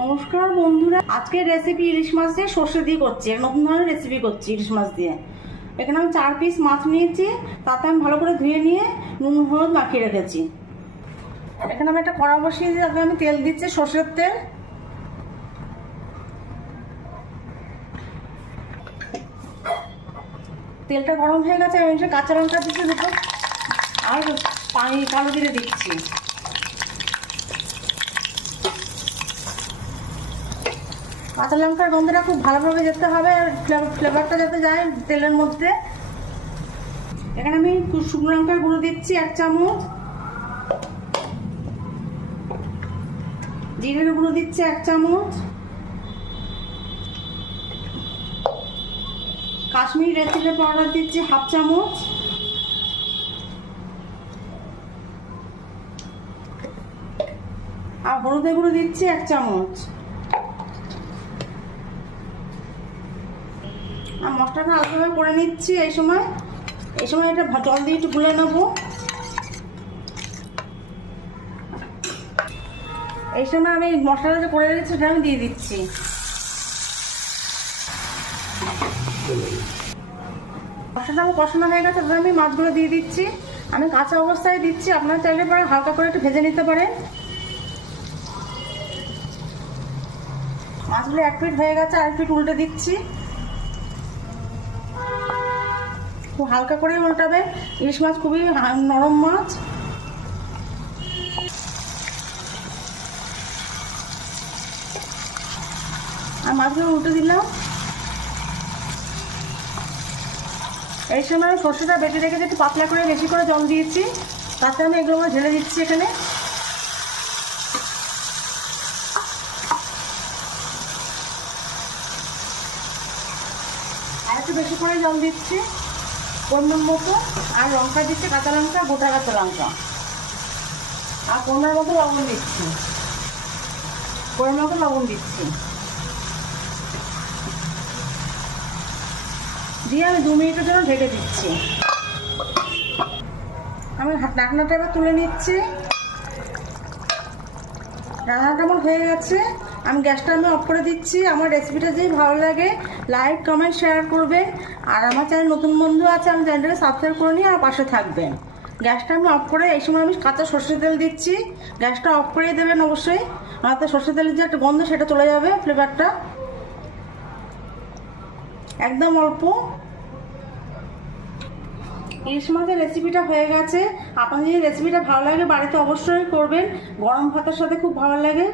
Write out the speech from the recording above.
নমস্কার বন্ধুরা, আজকের রেসিপি ইলিশ মাছ দিয়ে সর্ষে দিয়ে করছি। এক নতুন ধরনের রেসিপি করছি ইলিশ মাছ দিয়ে। এখানে আমি 4 পিস মাছ নিয়েছি, তাতে আমি ভালো করে ধুয়ে নিয়ে নুন হলুদ মাখিয়ে রেখেছি। এখানে আমি একটা কড়া বসিয়ে দিয়ে তাতে আমি তেল দিচ্ছি, সর্ষের তেল। তেলটা গরম হয়ে গেছে, আমি কাঁচা লঙ্কা দিচ্ছি দুটো, আর পানি কালো জিরে দিচ্ছি। কাঁচা লঙ্কার গন্ধটা খুব ভালোভাবে যেতে হবে, আর ফ্লেভারটা যাতে যায় তেলের মধ্যে। এখানে আমি শুকনো লঙ্কার গুঁড়ো দিচ্ছি 1 চামচ, জিরের গুঁড়ো দিচ্ছি 1 চামচ, কাশ্মীরি রেড চিলি পাউডার দিচ্ছি 1/2 চামচ, আর হলুদের গুঁড়ো দিচ্ছি 1 চামচ। আর মশলাটা আলাদাভাবে করে নিচ্ছি। এই সময় এটা জল দিয়ে একটু গুলে নেবো। এই সময় আমি মশলাটা যে করে রেখেছি সেটা আমি দিয়ে দিচ্ছি। মশলাটা আমার কষানো হয়ে গেছে, তাহলে আমি মাছগুলো দিয়ে দিচ্ছি। আমি কাঁচা অবস্থায় দিচ্ছি, আপনারা চাইলে পরে হালকা করে একটু ভেজে নিতে পারেন। মাছগুলো 1 পিঠ হয়ে গেছে, আর 1 পিঠ উল্টে দিচ্ছি। খুব হালকা করে উল্টাবে, ইলিশ মাছ খুবই নরম মাছ। আর মাছগুলো উল্টে দিলাম। এই সময় আমি সর্ষেটা বেটে রেখেছি, একটু পাতলা করে বেশি করে জল দিয়েছি, তাতে আমি এগুলো ঢেলে দিচ্ছি। এখানে আর একটু বেশি করে জল দিচ্ছি পরিমাণ মতো। আর লঙ্কা দিচ্ছি, কাঁচা লঙ্কা, গোটা কাঁচা লঙ্কা, আর পরিমাণ মতো লবণ দিচ্ছি, দিয়ে আমি 2 মিনিটের জন্য ঢেকে দিচ্ছি। আমি ঢাকনাটা এবার তুলে নিচ্ছি। রান্নাটা আমার হয়ে গেছে, আমি গ্যাসটা অফ করে দিচ্ছি। আমার রেসিপিটা যদি ভালো লাগে লাইক কমেন্ট শেয়ার করবেন, আর আমার চ্যানেল নতুন বন্ধু আছে, আমি চ্যানেলটাকে সাবস্ক্রাইব করে নিয়ে আর পাশে থাকবেন। গ্যাসটা আমি অফ করে এই সময় আমি কাঁচা সর্ষের তেল দিচ্ছি। গ্যাসটা অফ করে দেবেন অবশ্যই, নয়তো সর্ষের তেলের যে একটা গন্ধ সেটা চলে যাবে, ফ্লেভারটা। একদম অল্প। ইলিশ মাছের রেসিপিটা হয়ে গেছে। আপনাদের যদি রেসিপিটা ভালো লাগে বাড়িতে অবশ্যই করবেন, গরম ভাতের সাথে খুব ভালো লাগে।